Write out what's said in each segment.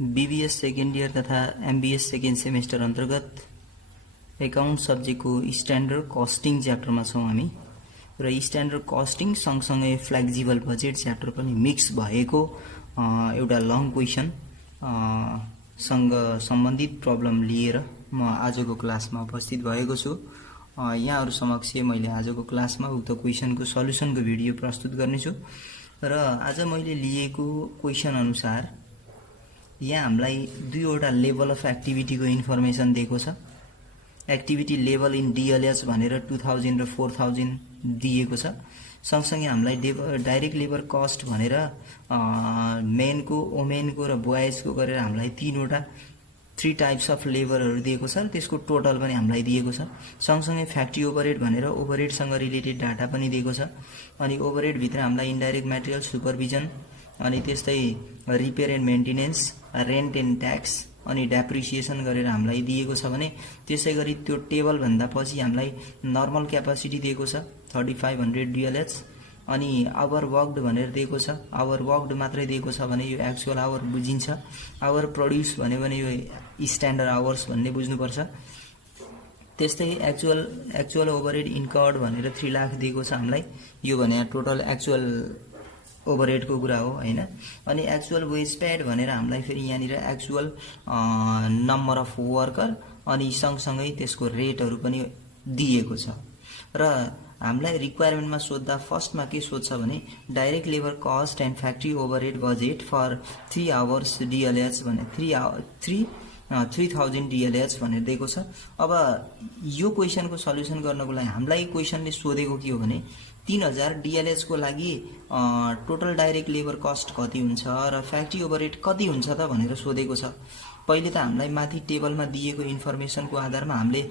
BBS second year तथा MBS second semester अन्तर्गत account सब्जेक्टको स्ट्यान्डर्ड कस्टिङ च्याप्टरमा छौँ हामी र स्ट्यान्डर्ड कस्टिङ सँगसँगै फ्लेक्जिबल बजेट च्याप्टर पनि मिक्स भएको एउटा लङ क्वेसन सँग सम्बन्धित प्रब्लम लिएर म आजको क्लासमा उपस्थित भएको छु। यहाँहरु समक्ष मैले आजको क्लासमा उक्त क्वेसनको सल्युसनको भिडियो प्रस्तुत गर्नेछु र आज मैले लिएको क्वेसन अनुसार यहाँ हामीलाई दुईवटा लेभल अफ एक्टिभिटीको इन्फर्मेसन दिएको छ। एक्टिभिटी लेभल इन डीएलएच भनेर 2000 र 4000 दिएको छ। सँगसँगै हामीलाई डाइरेक्ट लेबर कस्ट भनेर मेनको, वुमेनको र बोयजको गरेर हामीलाई तीनवटा 3 टाइप्स अफ लेबरहरु दिएको छ। त्यसको टोटल पनि हामीलाई दिएको छ। सँगसँगै फ्याक्ट्री ओभरहेड भनेर ओभरहेडसँग रिलेटेड डाटा पनि दिएको छ। अनि ओभरहेड भित्र हामीलाई इन्डाइरेक्ट मटेरियल सुपरभिजन अनि त्यस्तै repair and maintenance, rent and tax अनि डेप्रिसिएसन गरेर हामीलाई दिएको छ भने त्यसैगरी त्यो टेबल भन्दा पछि हामीलाई नर्मल क्यापासिटी दिएको छ 3500 डीएलएच अनि आवर वर्कड भनेर दिएको छ। आवर वर्कड मात्रै दिएको छ भने यो एक्चुअल आवर बुझिन्छ। आवर प्रोड्युस भन्यो भने यो स्ट्यान्डर्ड आवर्स भन्ने बुझ्नुपर्छ। त्यस्तै एक्चुअल ओभरहेड इन्कर्ड भनेर 3 लाख दिएको छ हामीलाई। यो भने टोटल एक्चुअल ओभरहेडको कुरा हो हैन। अनि एक्चुअल वेज पेड भनेर हामीलाई फेरि यहाँनिर एक्चुअल नम्बर अफ वर्कर अनि सँगसँगै त्यसको रेटहरु पनि दिएको छ। र हामीलाई रिक्वायरमेन्टमा सोध्दा फर्स्टमा के सोध्छ भने direct labour cost and factory overhead budget for 3 hours DLH भने 3000 डीएलएच भनेर दिएको छ। अब यो क्वेसनको सल्युसन गर्नको लागि हामीलाई क्वेसनले सोधेको के हो भने 3000 डीएलएच को लागि टोटल डाइरेक्ट लेबर कस्ट कति हुन्छ र फ्याक्ट्री ओभरहेड कति हुन्छ त भनेर सोधेको छ। पहिले त हामीलाई माथि टेबलमा दिएको इन्फर्मेसनको आधारमा हामीले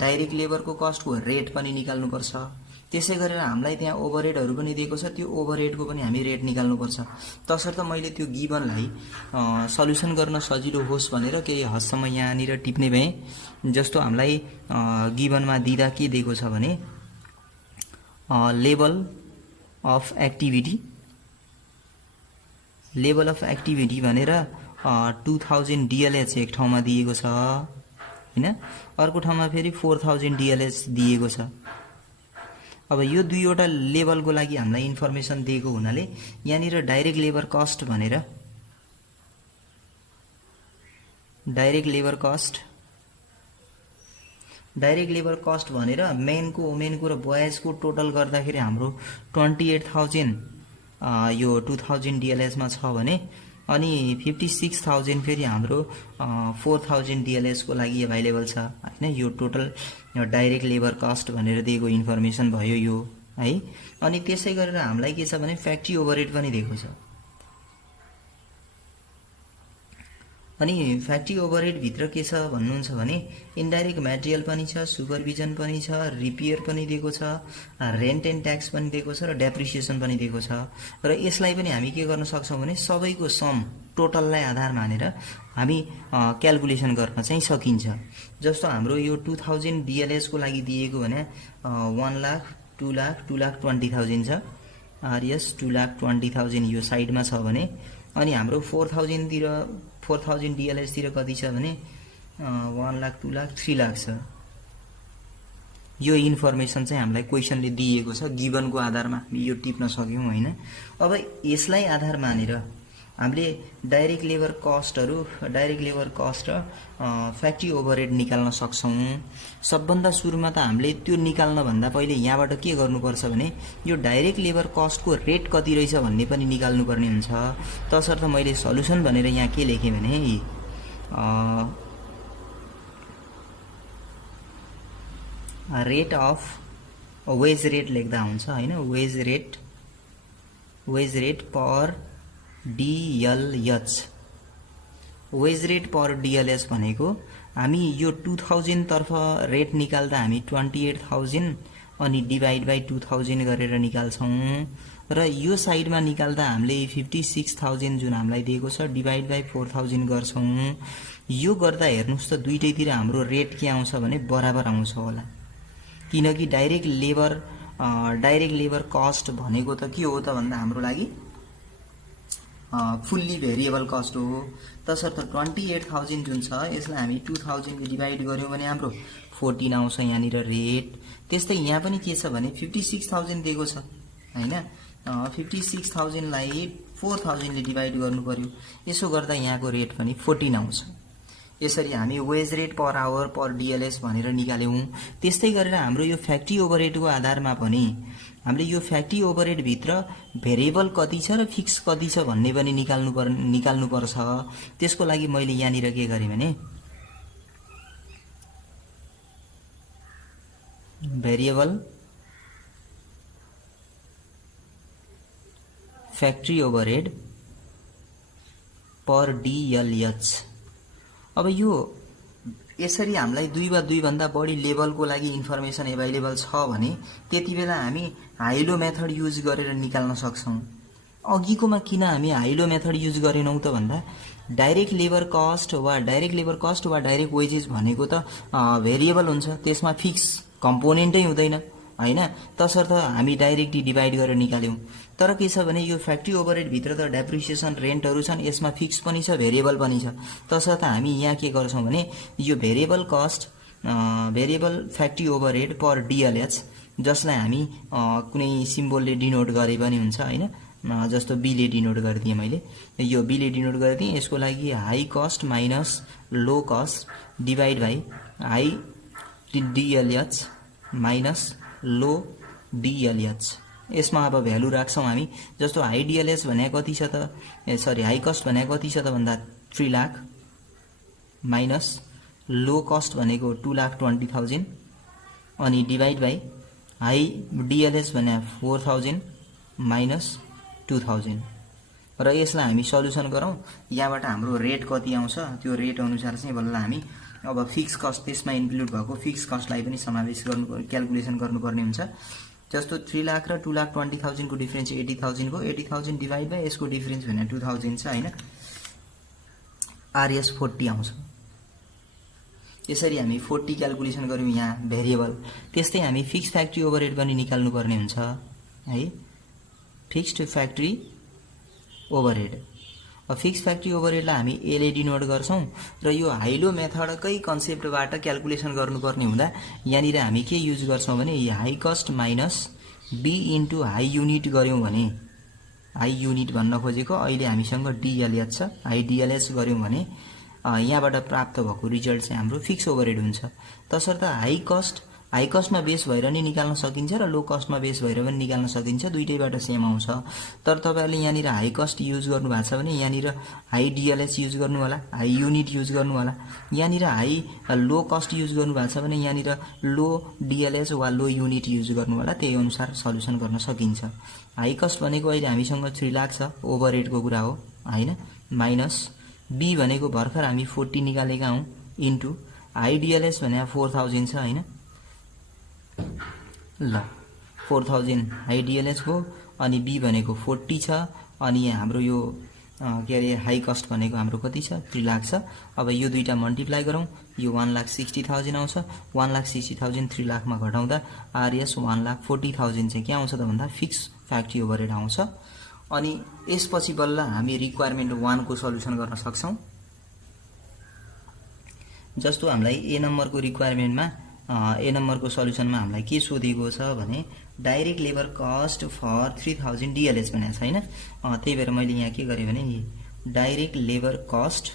डाइरेक्ट लेबरको कस्टको रेट पनि निकाल्नु पर्छ। त्यसै गरेर हामीलाई त्यहाँ ओभरहेडहरु पनि दिएको छ, त्यो ओभरहेडको पनि हामी रेट निकाल्नु पर्छ। तसर्थ मैले त्यो गिभनलाई सल्युसन गर्न सजिलो होस् भनेर केही हदसम्म यहाँनिर टिप्ने भए। जस्तो हामीलाई गिभनमा दिदा के दिएको छ भने लेभल अफ एक्टिभिटी भनेर 2000 डीएलएच एक ठाउँमा दिएको छ हैन। अर्को ठाउँमा फेरि 4000 डीएलएच दिएको छ। अब यो दुईवटा लेभलको लागि हामीलाई इन्फर्मेसन दिएको हुनाले यहाँनिर डाइरेक्ट लेबर कस्ट भनेर डाइरेक्ट लेबर कस्ट भनेर मेनको, वुमेनको र बोयजको टोटल गर्दाखेरि हाम्रो 28000 यो 2000 डीएलएच मा छ भने अनि 56000 फेरि हाम्रो 4000 डीएलएच को लागि अवेलेबल छ हैन। यो टोटल डाइरेक्ट लेबर कस्ट भनेर दिएको इन्फर्मेसन भयो यो है। अनि त्यसै गरेर हामीलाई के छ भने फ्याक्ट्री ओभरहेड पनि दिएको छ। अनि फ्याक्ट्री ओभरहेड भित्र के छ भन्नुहुन्छ भने इन्डाइरेक्ट मटेरियल पनि छ, सुपरभिजन पनि छ, रिपेयर पनि दिएको छ, रेन्ट एन्ड ट्याक्स पनि दिएको छ र डेप्रिसिएसन पनि दिएको छ। र यसलाई पनि हामी के गर्न सक्छौं भने सबैको सम टोटललाई आधार मानेर हामी क्याल्कुलेसन गर्न चाहिँ सकिन्छ। जस्तो हाम्रो यो 2000 डीएलएच को लागि दिएको भने 1 लाख 2 लाख 2,20,000 छ। आरएस 2,20,000 यो साइडमा छ भने अनि हाम्रो 4000 डीएलएच तिर कति छ भने 1 लाख 2 लाख 3 लाख छ। यो इन्फर्मेसन चाहिँ हामीलाई क्वेसनले दिएको छ। गिभनको आधारमा हामी यो टिप्न सक्यौं हैन। अब यसलाई आधार मानेर हामीले डाइरेक्ट लेबर कस्ट र फ्याक्ट्री ओभरहेड निकाल्न सक्छौं। सबभन्दा सुरुमा त हामीले त्यो निकाल्न भन्दा पहिले यहाँबाट के गर्नुपर्छ भने यो डाइरेक्ट लेबर कस्टको रेट कति रहेछ भन्ने पनि निकाल्नु पर्ने हुन्छ। तसर्थ मैले सल्युसन भनेर यहाँ के लेखे भने रेट अफ वेज रेट लेख्दा हुन्छ हैन। वेज रेट पर डीएलएच, वेज रेट पर डीएलएच भनेको हामी यो 2000 तर्फ रेट निकाल्दा हामी 28000 अनि डिवाइड बाइ 2000 गरेर निकाल्छौं र यो साइडमा निकाल्दा हामीले 56000 जुन हामीलाई दिएको छ डिवाइड बाइ 4000 गर्छौं। यो गर्दा हेर्नुस् त दुईटैतिर हाम्रो रेट के आउँछ भने बराबर आउँछ होला। किनकि डाइरेक्ट लेबर कस्ट भनेको त के हो त भन्दा हाम्रो लागि फुल्ली भेरिएबल कस्ट हो। तसर्थ 28,000 जुन छ यसलाई हामी 2000 ले डिभाइड गर्यौं भने हाम्रो 14 आउँछ यहाँनिर रेट। त्यस्तै यहाँ पनि के छ भने 56,000 दिएको छ हैन। 56,000 लाई 4000 ले डिभाइड गर्नु पर्यो। यसो गर्दा यहाँको रेट पनि 14 आउँछ। यसरी हामी वेज रेट पर आवर पर डीएलएस भनेर निकाल्यौं। त्यस्तै गरेर हाम्रो यो फ्याक्ट्री ओभरहेडको आधारमा पनि हामीले यो फ्याक्ट्री ओभरहेड भित्र भेरिएबल कति छ र फिक्स कति छ भन्ने पनि निकाल्नु पर्छ। त्यसको लागि मैले यहाँनिर के गरे भने भेरिएबल फ्याक्ट्री ओभरहेड पर डीएलएच। अब यो यसरी हामीलाई 2 वा 2 भन्दा बढी लेभलको लागि इन्फर्मेसन एभाइलेबल छ भने त्यतिबेला हामी हाइलो मेथड युज गरेर निकाल्न सक्छौं। अघिकोमा किन हामी हाइलो मेथड युज गरेनौं त भन्दा डाइरेक्ट लेबर कस्ट वा डाइरेक्ट वेजेस भनेको त भेरिएबल हुन्छ, त्यसमा फिक्स कम्पोनेन्टै हुँदैन हैन। तसर्थ हामी डाइरेक्टली डिभाइड गरेर निकाल्यौं। तर के छ भने यो फ्याक्ट्री ओभरहेड भित्र त डेप्रिसिएसन रेन्टहरु छन्, यसमा फिक्स पनि छ भेरिएबल पनि छ। तसर्थ हामी यहाँ के गर्छौं भने यो variable cost variable factory overhead per DLH जसलाई हामी कुनै सिम्बलले डिनोट गरे पनि हुन्छ हैन। जस्तो बी ले डिनोट गर्दिए, मैले यो बी ले डिनोट गर्दिए। यसको लागि high cost minus low cost divide by high DLH minus low DLH. यसमा अब भ्यालु राख्छौं हामी। जस्तो हाई डीएलएच भने कति छ त हाई कस्ट भने कति छ त भन्दा 3 लाख माइनस लो कस्ट भनेको 2,20,000 अनि डिभाइड बाइ हाई डीएलएच भने 4,000 माइनस 2,000। र यसलाई हामी सल्युसन गरौं। यहाँबाट हाम्रो रेट कति आउँछ त्यो रेट अनुसार चाहिँ बल्ल हामी अब फिक्स कस्ट त्यसमा इन्क्लुड भएको फिक्स कस्टलाई पनि समावेश क्याल्कुलेसन गर्नुपर्ने हुन्छ। जस्तो 3 लाख र 2,20,000 को डिफरेन्स 80,000 को 80,000 डिभाइड बाइ यसको डिफरेन्स भने 2,000 छ हैन। आरएस 40 आउँछ। यसरी हामी 40 क्याल्कुलेसन गर्यौं यहाँ भेरिएबल। त्यस्तै हामी फिक्स फ्याक्ट्री ओभरहेड पनि निकाल्नु पर्ने हुन्छ है। Fixed factory overhead. अब फिक्स फ्याक्ट्री ओभरहेडलाई हामी ए ले डिनोट गर्छौं र यो हाइलो मेथडकै कन्सेप्टबाट क्याल्कुलेसन गर्नुपर्ने हुँदा यहाँनिर हामी के युज गर्छौं भने high cost minus B into high unit गर्यौं भने हाई युनिट भन्न खोजेको अहिले हामीसँग डीएलएच छ। हाई डीएलएच गर्यौं भने यहाँबाट प्राप्त भएको रिजल्ट चाहिँ हाम्रो फिक्स ओभरहेड हुन्छ। तसर्थ हाई कस्टमा बेस भएर नि निकाल्न सकिन्छ र लो कस्टमा बेस भएर पनि निकाल्न सकिन्छ, दुईटैबाट सेम आउँछ। तर तपाईहरुले यहाँनिर हाई कस्ट युज गर्नु भएको छ भने यहाँनिर हाई डीएलएच युज गर्नु होला, हाई युनिट युज गर्नु होला। यहाँनिर हाई लो कस्ट युज गर्नु भएको छ भने यहाँनिर लो डीएलएच वा लो युनिट युज गर्नु होला। त्यही अनुसार सल्युसन गर्न सकिन्छ। हाई कस्ट भनेको अहिले हामीसँग 3 लाख छ, ओभरहेडको कुरा हो हैन। माइनस बी भनेको भर्खर हामी 40 निकालेका हौं इन्टु हाई डीएलएच भने 4,000 छ हैन। ल 4,000 हाई डीएलएच हो अनि बी भनेको 40 छ अनि हाम्रो यो के अरे हाई कस्ट भनेको हाम्रो कति छ 3 लाख छ। अब यो दुईटा मल्टिप्लाई गरौं, यो 1,60,000 आउँछ। 1,60,000 3 लाखमा घटाउँदा आरएस 1,40,000 चाहिँ के आउँछ त भन्दा फिक्स फ्याक्ट्री ओभरहेड आउँछ। अनि यसपछि बल्ल हामी रिक्वायरमेन्ट 1 को सल्युसन गर्न सक्छौं। जस्तो हामीलाई ए नम्बरको रिक्वायरमेन्टमा ए नम्बरको सल्युसनमा हामीलाई के सोधेको छ भने डाइरेक्ट लेबर कस्ट फर 3,000 डीएलएच भनेको छ हैन। त्यही भएर मैले यहाँ के गरे भने डाइरेक्ट लेबर कस्ट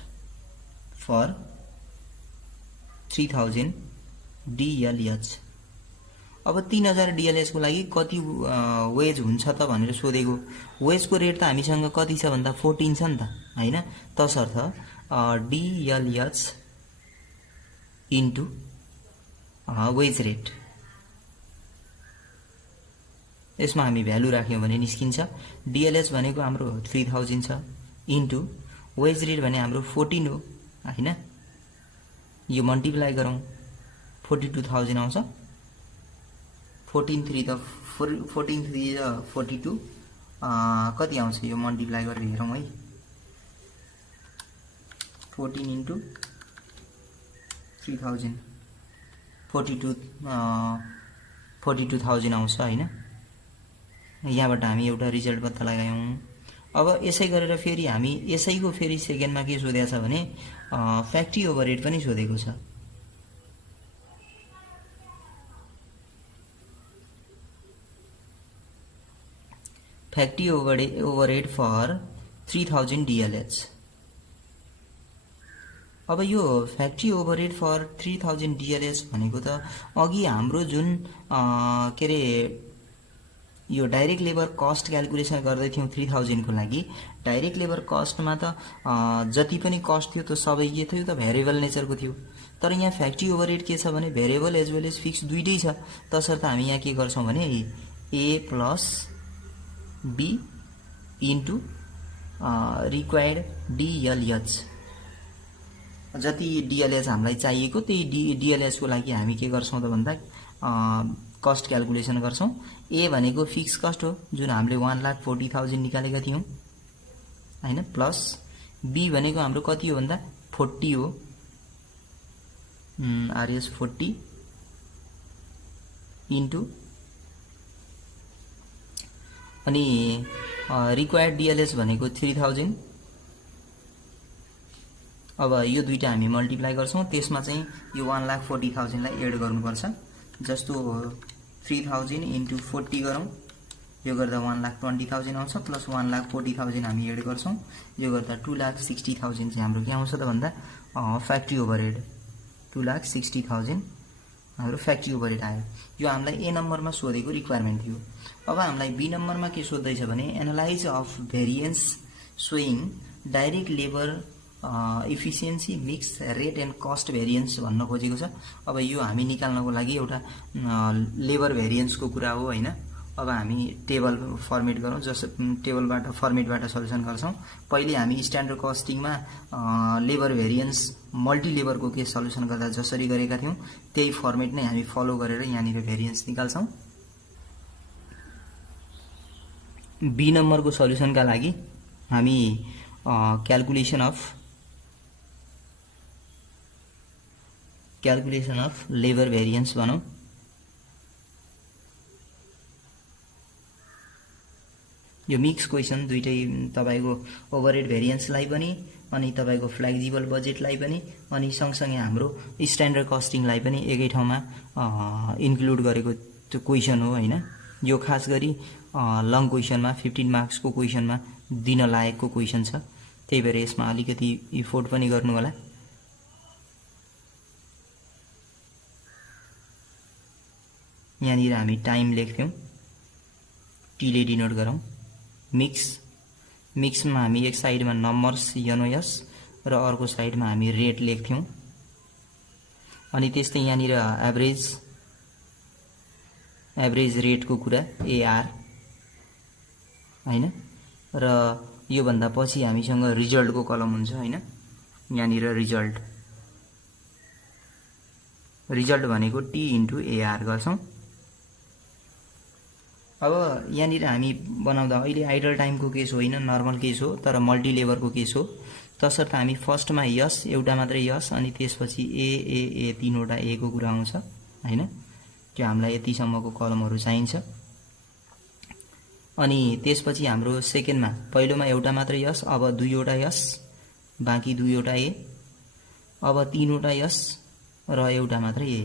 फर 3,000 डीएलएच। अब 3,000 डीएलएच को लागि कति वेज हुन्छ त भनेर सोधेको। वेजको रेट त हामीसँग कति छ भन्दा 14 छ नि त हैन। तसर्थ डीएलएच इन्टु वेज रेट, यसमा हामी भ्यालु राख्यौं भने निस्किन्छ। डीएलएच भनेको हाम्रो 3,000 छ इन्टु वेज रेट भने हाम्रो 14 हो हैन। यो मल्टिप्लाई गरौं 42,000 आउँछ। 14 3 त 42 कति आउँछ यो मल्टिप्लाई गरेर हेरौं है। 14 इन्टु 3,000 42,000 आउँछ हैन। यहाँबाट हामी एउटा रिजल्ट पत्ता लगायौं। अब यसै गरेर फेरि हामी यसैको फेरि सेकेन्डमा के सोधेको छ भने फ्याक्ट्री ओभरहेड पनि सोधेको छ। Factory overhead for 3000 DLH। अब यो फ्याक्ट्री ओभरहेड फर 3000 DLH भनेको त अघि हाम्रो जुन के अरे यो डाइरेक्ट लेबर कस्ट क्याल्कुलेसन गर्दै थियौं 3000 को लागि। डाइरेक्ट लेबर कस्टमा त जति पनि कस्ट थियो त्यो सबै के थियो त भेरिएबल नेचरको थियो। तर यहाँ फ्याक्ट्री ओभरहेड के छ भने variable as well as fix दुईटै छ। तसर्थ हामी यहाँ के गर्छौं भने A plus B into required DLH, जति DLH हामीलाई चाहिएको त्यही DLH को लागि हामी के गर्छौं त भन्दा कस्ट क्याल्कुलेसन गर्छौं। ए भनेको फिक्स कस्ट हो जुन हामीले 1,40,000 निकालेका थियौं हैन, प्लस बी भनेको हाम्रो कति हो भन्दा 40 हो, RS 40 इन्टु अनि रिक्वायर्ड DLH भनेको 3000। अब यो दुईटा हामी मल्टिप्लाई गर्छौं, त्यसमा चाहिँ यो 1,40,000 लाई एड गर्नुपर्छ। जस्तो 3000 इन्टु 40 गरौँ, यो गर्दा 1,20,000 आउँछ, प्लस 1,40,000 हामी एड गर्छौं, यो गर्दा 2,60,000 चाहिँ हाम्रो के आउँछ त भन्दा फ्याक्ट्री ओभरहेड 2,60,000 हाम्रो फ्याक्ट्री ओभरहेड आयो। यो हामीलाई ए नम्बरमा सोधेको रिक्वायरमेन्ट थियो। अब हामीलाई बी नम्बरमा के सोध्दैछ भने analyse of variance showing direct labour efficiency mix rate and cost variance भन्न खोजेको छ। अब यो हामी निकाल्नको लागि एउटा लेबर भेरिएन्सको कुरा हो हैन। अब हामी टेबल फर्मेट गरौँ, जस टेबलबाट फर्मेटबाट सल्युसन गर्छौं। पहिले हामी स्ट्यान्डर्ड कस्टिङमा लेबर भेरिएन्स मल्टी लेबरको केस सल्युसन गर्दा जसरी गरेका थियौं त्यही फर्मेट नै हामी फलो गरेर यहाँनिर भेरिएन्स निकाल्छौं। बी नम्बरको सल्युसनका लागि हामी क्याल्कुलेसन अफ लेबर भेरिएन्स भनौं। यो मिक्स क्वेशन दुईटै तपाईको ओभरहेड भेरिएन्सलाई पनि अनि तपाईको फ्लेक्सिबल बजेटलाई पनि अनि सँगसँगै हाम्रो स्ट्यान्डर्ड कस्टिङलाई पनि एकै ठाउँमा इन्क्लुड गरेको त्यो क्वेशन हो हैन। यो खास गरी लङ क्वेशनमा 15 मार्क्सको क्वेशनमा दिन लायकको क्वेशन छ, त्यही भएर यसमा अलिकति इफोर्ट पनि गर्नु होला। यहाँनिर हामी टाइम लेख्थ्यौं, टी ले डिनोट गरौँ। मिक्समा हामी एक साइडमा नम्बर्स NOS र अर्को साइडमा हामी रेट लेख्थ्यौं। अनि त्यस्तै यहाँनिर एभरेज रेटको कुरा AR हैन। र यो भन्दा पछि हामीसँग रिजल्टको कलम हुन्छ हैन। यहाँनिर रिजल्ट भनेको T इन्टु AR गर्छौं। अब यहाँनिर हामी बनाउँदा अहिले आइडल टाइमको केस होइन, नर्मल केस हो, तर मल्टी लेबरको केस हो। तसर्थ हामी फर्स्टमा यस एउटा मात्रै यस अनि त्यसपछि ए तीनवटा ए को कुरा आउँछ हैन। त्यो हामीलाई यतिसम्मको कलमहरु चाहिन्छ। अनि त्यसपछि हाम्रो सेकेन्डमा पहिलोमा एउटा मात्रै यस, अब दुईवटा यस, बाँकी दुईवटा ए, अब तीनवटा यस र एउटा मात्रै ए,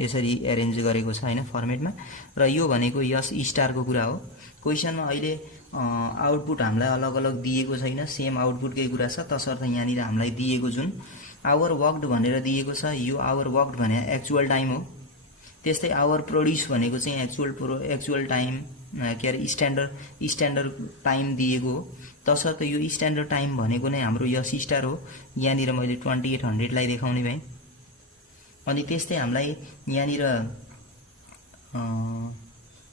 यसरी एरेन्ज गरेको छ हैन फर्मेटमा। र यो भनेको यस स्टारको कुरा हो। क्वेशनमा अहिले आउटपुट हामीलाई अलग अलग दिएको छैन, सेम आउटपुटकै कुरा छ। तसर्थ यहाँनिर हामीलाई दिएको जुन आवर वर्कड भनेर दिएको छ, यो आवर वर्कड भने एक्चुअल टाइम हो। त्यस्तै आवर प्रोड्युस भनेको चाहिँ एक्चुअल टाइम के अरे स्ट्यान्डर्ड टाइम दिएको हो। तसर्थ यो स्ट्यान्डर्ड टाइम भनेको नै हाम्रो यस स्टार हो। यहाँनिर मैले 2800 लाई देखाउने भएँ। अनि त्यस्तै हामीलाई यहाँनिर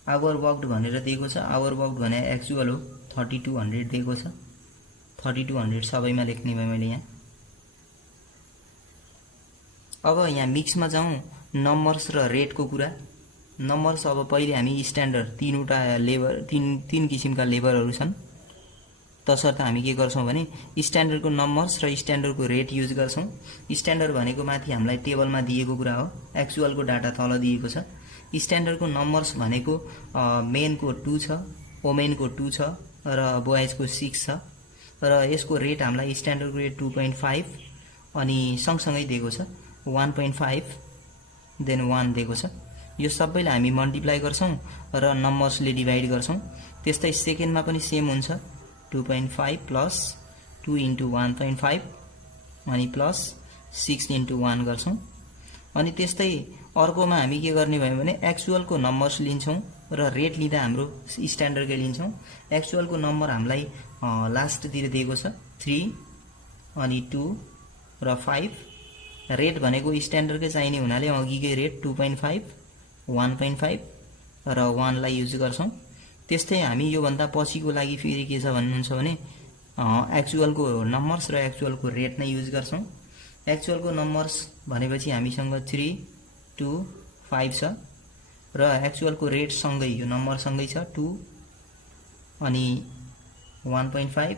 आवर वर्कड भनेर दिएको छ। आवर वर्कड भने एक्चुअल हो, 3200 दिएको छ। 3200 सबैमा लेख्ने भए मैले यहाँ। अब यहाँ मिक्समा जाउँ, नम्बर्स र रेटको कुरा। नम्बर्स अब पहिले हामी स्ट्यान्डर्ड तीनवटा लेबर तीन किसिमका लेबरहरू छन्। तसर्थ हामी के गर्छौं भने स्ट्यान्डर्डको नम्बर्स र स्ट्यान्डर्डको रेट युज गर्छौं। स्ट्यान्डर्ड भनेको माथि हामीलाई टेबलमा दिएको कुरा हो, एक्चुअलको डाटा तल दिएको छ। स्ट्यान्डर्डको नम्बर्स भनेको मेनको 2 छ, वोमेनको 2 छ र बोयजको 6 छ र यसको रेट हामीलाई स्ट्यान्डर्डको रेट 2.5 अनि सँगसँगै दिएको छ 1.5 देन 1 दिएको छ। यो सबैलाई हामी मल्टिप्लाई गर्छौं र नम्बर्सले डिभाइड गर्छौं। त्यस्तै सेकेन्डमा पनि सेम हुन्छ 2.5 प्लस 2 इन्टु 1.5 अनि प्लस 6 इन्टु 1 गर्छौं। अनि त्यस्तै अर्कोमा हामी के गर्ने भयो भने एक्चुअलको नम्बर्स लिन्छौं र रेट लिँदा हाम्रो स्ट्यान्डर्डकै लिन्छौं। एक्चुअलको नम्बर हामीलाई लास्टतिर दिएको छ 3 अनि 2 र 5। रेट भनेको स्ट्यान्डर्डकै चाहिने हुनाले अघिकै रेट 2.5 1.5 र 1 लाई युज गर्छौं। त्यस्तै हामी यो भन्दा पछिको लागि फेरि के छ भन्नुहुन्छ भने एक्चुअलको नम्बर्स र एक्चुअलको रेट नै युज गर्छौं। एक्चुअलको नम्बर्स भनेपछि हामीसँग 3 2 5 छ र एक्चुअलको रेट सँगै यो नम्बर सँगै छ 2 अनि 1.5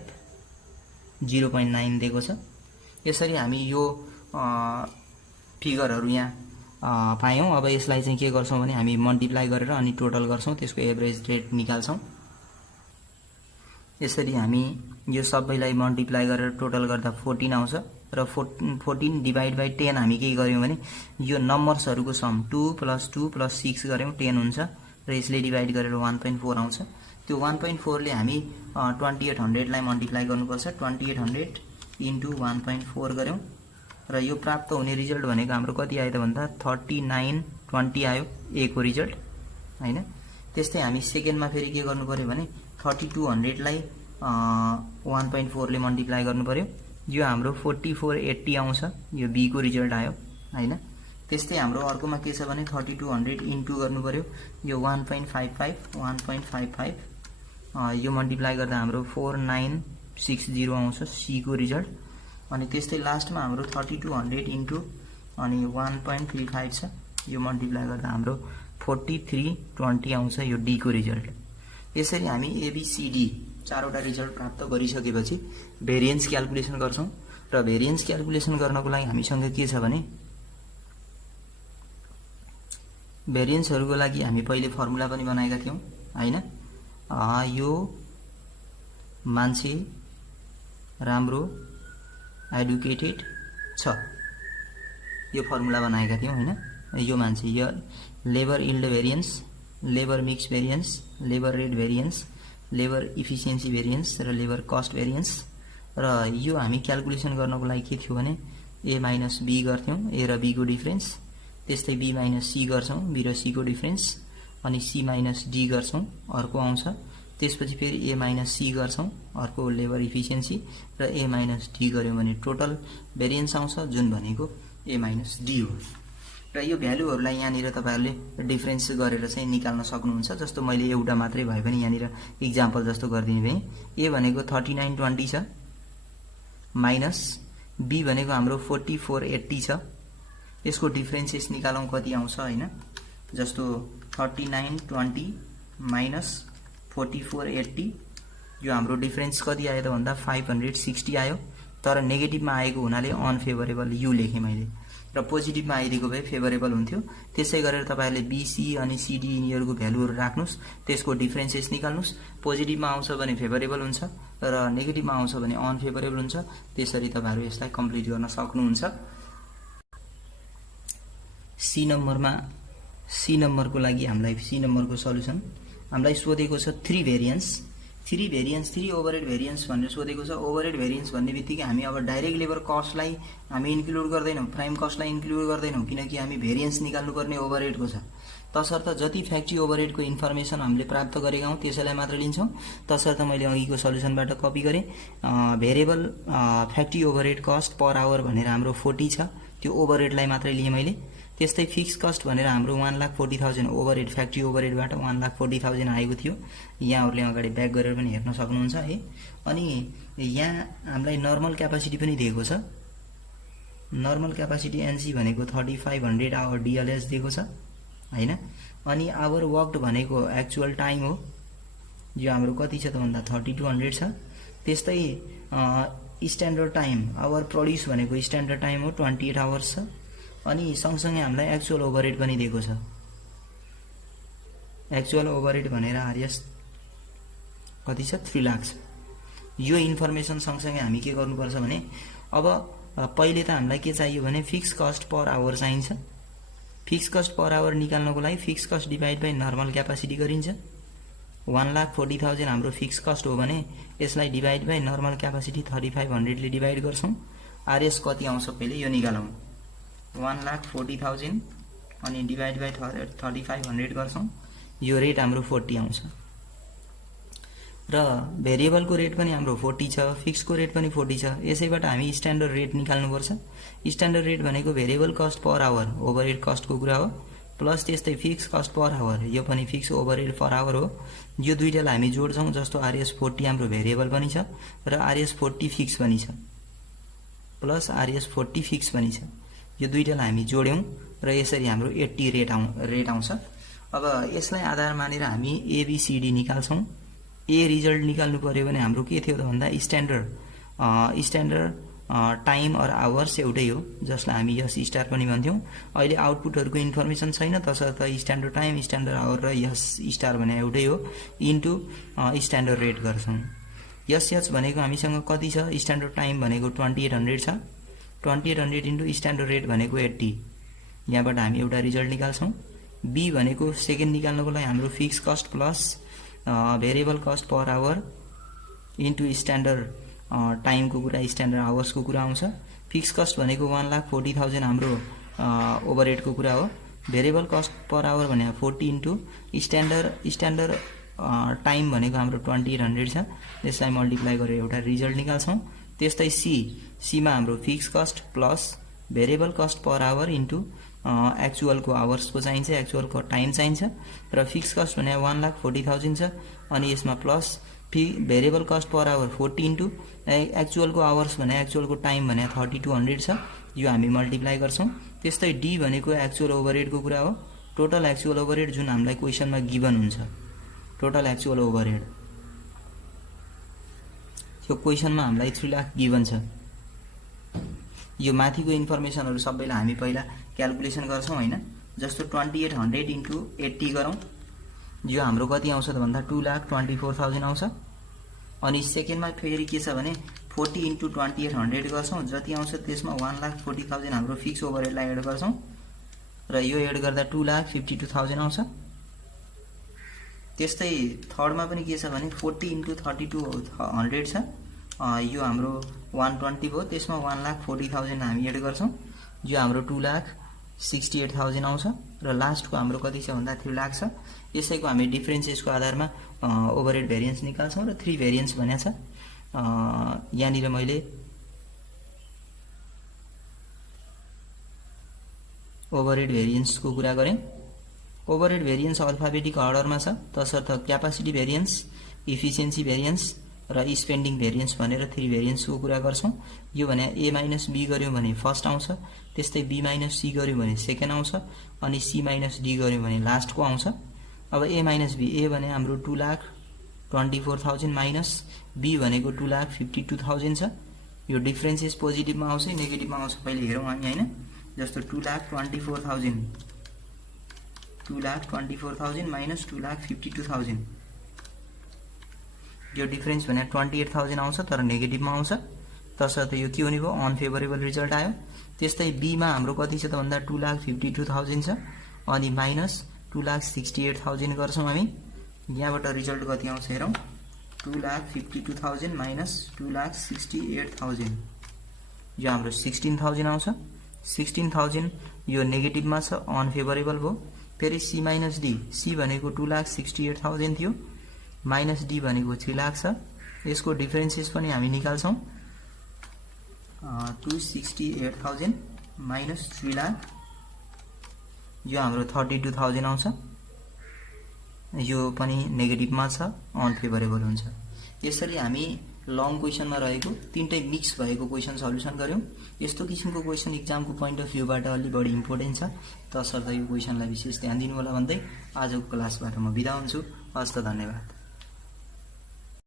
0.9 दिएको छ। यसरी हामी यो फिगरहरु यहाँ पायौं। अब यसलाई चाहिँ के गर्छौं भने हामी मल्टिप्लाई गरेर अनि टोटल गर्छौं, त्यसको एभरेज रेट निकाल्छौं। यसरी हामी यो सबैलाई मल्टिप्लाई गरेर टोटल गर्दा 14 आउँछ र 14 डिवाइड बाइ 10 हामी के गर्यौं भने यो नम्बर्सहरुको सम 2 + 2 + 6 गर्यौं 10 हुन्छ र यसले डिवाइड गरेर 1.4 आउँछ। त्यो 1.4 ले हामी 2800 लाई मल्टिप्लाई गर्नुपर्छ। 2800 इन्टु 1.4 गर्यौं र यो प्राप्त हुने रिजल्ट भनेको हाम्रो कति आयो त भन्दा 3920 आयो ए को रिजल्ट हैन। त्यस्तै हामी सेकेन्डमा फेरि के गर्नु पर्यो भने 3200 लाई 1.4 ले मल्टिप्लाई गर्नु पर्यो। यो हाम्रो 4480 आउँछ, यो बी को रिजल्ट आयो हैन। त्यस्तै हाम्रो अर्कोमा के छ भने 3200 इन्टु गर्नु पर्यो, यो 1.55 1.55 यो मल्टिप्लाई गर्दा हाम्रो 4960 आउँछ सी को रिजल्ट। अनि त्यस्तै लास्टमा हाम्रो 3200 इन्टु अनि 1.35 छ, यो मल्टिप्लाई गर्दा हाम्रो 4320 आउँछ यो डी को रिजल्ट। यसरी हामी एबीसीडी चारवटा रिजल्ट प्राप्त गरिसकेपछि भेरिएन्स क्याल्कुलेसन गर्छौं र भेरिएन्स क्याल्कुलेसन गर्नको लागि हामीसँग के छ भने भेरिएन्सहरुको लागि हामी पहिले फर्मुला पनि बनाएका थियौं हैन। यो मान्छे राम्रो एडुकेटेड छ, यो फर्मुला बनाएका थियौं हैन। यो मान्छे यो labour yield variance, labour mix variance, labour rate variance, labour efficiency variance र लेबर कस्ट भेरिएन्स। र यो हामी क्याल्कुलेसन गर्नको लागि के थियो भने ए माइनस बी गर्थ्यौं, ए र बी को डिफरेन्स। त्यस्तै बी माइनस सी गर्छौं, बी र सी को डिफरेन्स। अनि सी माइनस डी गर्छौं, अर्को आउँछ। त्यसपछि फेरि ए माइनस सी गर्छौं, अर्को लेबर इफिसिएन्सी र ए माइनस डी गर्यौं भने टोटल भेरिएन्स आउँछ जुन भनेको ए माइनस डी हो। र यो भ्यालुहरुलाई यहाँनिर तपाईहरुले डिफरेन्स गरेर चाहिँ निकाल्न सक्नुहुन्छ। जस्तो मैले एउटा मात्रै भए पनि यहाँनिर एक्जाम्पल जस्तो गर्दिने भए ए भनेको 3920 छ माइनस बी भनेको हाम्रो 4480 छ। यसको डिफरेन्सेस निकालौं कति आउँछ हैन। जस्तो 3920 माइनस 4480 यो हाम्रो डिफरेन्स कति आयो त भन्दा 560 आयो। तर नेगेटिभमा आएको हुनाले अनफेभरेबल यु लेखे मैले र पोजिटिभमा आइदिएको भए फेभरेबल हुन्थ्यो। त्यसै गरेर तपाईहरुले बीसी अनि सीडी यिनीहरुको भ्यालुहरु राख्नुस्, त्यसको डिफरेन्सेस निकाल्नुस्। पोजिटिभमा आउँछ भने फेभरेबल हुन्छ र नेगेटिभमा आउँछ भने अनफेभरेबल हुन्छ। त्यसरी तपाईहरु यसलाई कम्प्लिट गर्न सक्नुहुन्छ। सी नम्बरको लागि हामीलाई सी नम्बरको सल्युसन हामीलाई सोधेको छ 3 भेरिएन्स 3 ओभरहेड भेरिएन्स भनेर सोधेको छ। ओभरहेड भेरिएन्स भन्ने बित्तिकै हामी अब डाइरेक्ट लेबर कस्टलाई हामी इन्क्लुड गर्दैनौं, प्राइम कस्टलाई इन्क्लुड गर्दैनौं, किनकि हामी भेरिएन्स निकाल्नु पर्ने ओभरहेडको छ। तसर्थ जति फ्याक्ट्री ओभरहेडको इन्फर्मेसन हामीले प्राप्त गरेका हौं त्यसैलाई मात्र लिन्छौं। तसर्थ मैले अघिको सल्युसनबाट कपी गरे। Variable factory overhead cost per our भनेर हाम्रो 40 छ, त्यो ओभरहेडलाई मात्रै लिए मैले। त्यस्तै फिक्स कस्ट भनेर हाम्रो 1,40,000 ओभरहेड फ्याक्ट्री ओभरहेडबाट 1,40,000 आएको थियो। यहाँहरुले अगाडि ब्याक गरेर पनि हेर्न सक्नुहुन्छ है। अनि यहाँ हामीलाई नर्मल क्यापासिटी पनि दिएको छ। नर्मल क्यापासिटी एनसी भनेको 3500 आवर डीएलएस दिएको छ हैन। अनि आवर वर्कड भनेको एक्चुअल टाइम हो, यो हाम्रो कति छ त भन्दा 3200 छ। त्यस्तै स्ट्यान्डर्ड टाइम आवर प्रोड्युस भनेको स्ट्यान्डर्ड टाइम हो 28 आवर्स छ। अनि सँगसँगै हामीलाई एक्चुअल ओभरहेड पनि दिएको छ। एक्चुअल ओभरहेड भनेर आरएस कति छ 3 लाख छ। यो इन्फर्मेसन सँगसँगै हामी के गर्नुपर्छ भने अब पहिले त हामीलाई के चाहियो भने फिक्स कस्ट पर आवर चाहिन्छ। फिक्स कस्ट पर आवर निकाल्नको लागि fix cost divide by normal capacity गरिन्छ। 1,40,000 हाम्रो फिक्स कस्ट हो भने यसलाई डिभाइड बाइ नर्मल क्यापासिटी 3500 ले डिभाइड गर्छौं। आरएस कति आउँछ पहिले यो निकालौं। 1,40,000 अनि डिभाइड बाइ 3500 गर्छौं। यो रेट हाम्रो 40 आउँछ र भेरिएबलको रेट पनि हाम्रो 40 छ, फिक्सको रेट पनि 40 छ। यसैबाट हामी स्ट्यान्डर्ड रेट निकाल्नुपर्छ। स्ट्यान्डर्ड रेट भनेको variable cost per hour overhead कस्टको कुरा हो, प्लस त्यस्तै फिक्स कस्ट पर आवर यो पनि फिक्स ओभरहेड पर आवर हो। यो दुईटालाई हामी जोड्छौं, जस्तो आरएस 40 हाम्रो भेरिएबल पनि छ र आरएस 40 फिक्स पनि छ, प्लस आरएस 40 फिक्स पनि छ। यो दुईटालाई हामी जोड्यौं र यसरी हाम्रो 80 रेट आउँछ। अब यसलाई आधार मानेर हामी एबीसीडी निकाल्छौं। ए रिजल्ट निकाल्नु पर्यो भने हाम्रो के थियो त भन्दा स्ट्यान्डर्ड टाइम और आवर्स एउटै हो, जसलाई हामी यस स्टार पनि भन्थ्यौं। अहिले आउटपुटहरुको इन्फर्मेसन छैन, तसर्थ स्ट्यान्डर्ड टाइम, स्ट्यान्डर्ड आवर र यस स्टार भने एउटै हो, इन्टु स्ट्यान्डर्ड रेट गर्छौं। यस भनेको हामीसँग कति छ, स्ट्यान्डर्ड टाइम भनेको 2800 छ, 2800 इन्टु स्ट्यान्डर्ड रेट भनेको 80। यहाँबाट हामी एउटा रिजल्ट निकाल्छौं। बी भनेको सेकेन्ड निकाल्नको लागि हाम्रो fix cost plus variable cost per hour into standard टाइमको कुरा, स्ट्यान्डर्ड आवर्सको कुरा आउँछ। फिक्स कस्ट भनेको 1,40,000 हाम्रो ओभरहेडको कुरा हो। भेरिएबल कस्ट पर आवर भनेको 40 इन्टु स्ट्यान्डर्ड टाइम भनेको हाम्रो 2800 छ। यसलाई मल्टिप्लाई गरेर एउटा रिजल्ट निकाल्छौं। त्यस्तै सीमा हाम्रो fix cost plus variable cost per hour into एक्चुअलको आवर्सको चाहिन्छ, एक्चुअलको टाइम चाहिन्छ र फिक्स कस्ट भने 1,40,000 छ। अनि यसमा plus variable cost per hour 40 into एक्चुअलको आवर्स भने एक्चुअलको टाइम भने 3200 छ। यो हामी मल्टिप्लाई गर्छौं। त्यस्तै डी भनेको एक्चुअल ओभरहेडको कुरा हो। टोटल एक्चुअल ओभरहेड जुन हामीलाई क्वेशनमा गिभन हुन्छ, टोटल एक्चुअल ओभरहेड यो क्वेशनमा हामीलाई 3 लाख गिभन छ। यो माथिको इन्फर्मेसनहरु सबैलाई हामी पहिला क्याल्कुलेसन गर्छौं हैन। जस्तो 2800 इन्टु 80 गरौं। यो हाम्रो कति आउँछ त भन्दा 2,24,000 आउँछ। अनि सेकेन्डमा फेरि के छ भने 40 इन्टु 2800 गर्छौं, जति आउँछ त्यसमा 1,40,000 हाम्रो फिक्स ओभरहेडलाई एड गर्छौं र यो एड गर्दा 2,52,000 आउँछ। त्यस्तै थर्डमा पनि के छ भने 40 इन्टु 3200 छ, यो हाम्रो 120 भयो, त्यसमा 1,40,000 हामी एड गर्छौं, यो हाम्रो 2,68,000 आउँछ र लास्टको हाम्रो कति छ भन्दा 3 लाख छ। यसैको हामी डिफरेन्सेसको आधारमा ओभरहेड भेरिएन्स निकाल्छौं र 3 भेरिएन्स भनेको छ। यहाँनिर मैले ओभरहेड भेरिएन्सको कुरा गरेँ। ओभरहेड भेरिएन्स अल्फाबेटिक अर्डरमा छ, तसर्थ क्यापासिटी भेरिएन्स, इफिसिएन्सी भेरिएन्स र स्पेन्डिङ भेरिएन्स भनेर 3 भेरिएन्सको कुरा गर्छौं। यो भने ए माइनस बी गर्यौं भने फर्स्ट आउँछ, त्यस्तै बी माइनस सी गर्यौं भने सेकेन्ड आउँछ, अनि सी माइनस डी गर्यौं भने लास्टको आउँछ। अब ए माइनस बी, ए भने हाम्रो 2,24,000 माइनस बी भनेको 2,52,000 छ। यो डिफरेन्सेस पोजिटिभमा आउँछ नेगेटिभमा आउँछ पहिले हेरौं हामी हैन। जस्तो 2,24,000 माइनस 2,52,000, यो डिफरेन्स भने 28,000 आउँछ तर नेगेटिभमा आउँछ, तसर्थ यो के हुने भयो, अनफेभरेबल रिजल्ट आयो। त्यस्तै बी मा हाम्रो कति छ त भन्दा 2,52,000 छ, अनि माइनस 2,68,000 गर्छौं हामी। यहाँबाट रिजल्ट कति आउँछ हेरौं, 2,52,000 माइनस 2,68,000, यो हाम्रो 16,000 आउँछ। 16,000 यो नेगेटिभमा छ, अनफेभरेबल भयो। फेरि सी माइनस डी, सी भनेको 2,68,000 थियो, माइनस डी भनेको 3 लाख छ। यसको डिफरेन्सेस पनि हामी निकाल्छौं। 268,000 माइनस 3 लाख, यो हाम्रो 32,000 आउँछ। यो पनि नेगेटिभमा छ, अनफेभरेबल हुन्छ। यसरी हामी लङ क्वेशनमा रहेको तीनटै मिक्स भएको क्वेशन सल्युसन गर्यौं। यस्तो किसिमको क्वेशन एक्जामको पोइन्ट अफ भ्यूबाट अलि बढी इम्पोर्टेन्ट छ, तसर्थ यो क्वेशनलाई विशेष ध्यान दिनु होला भन्दै आजको क्लासबाट म बिदा हुन्छु। हस्त, धन्यवाद।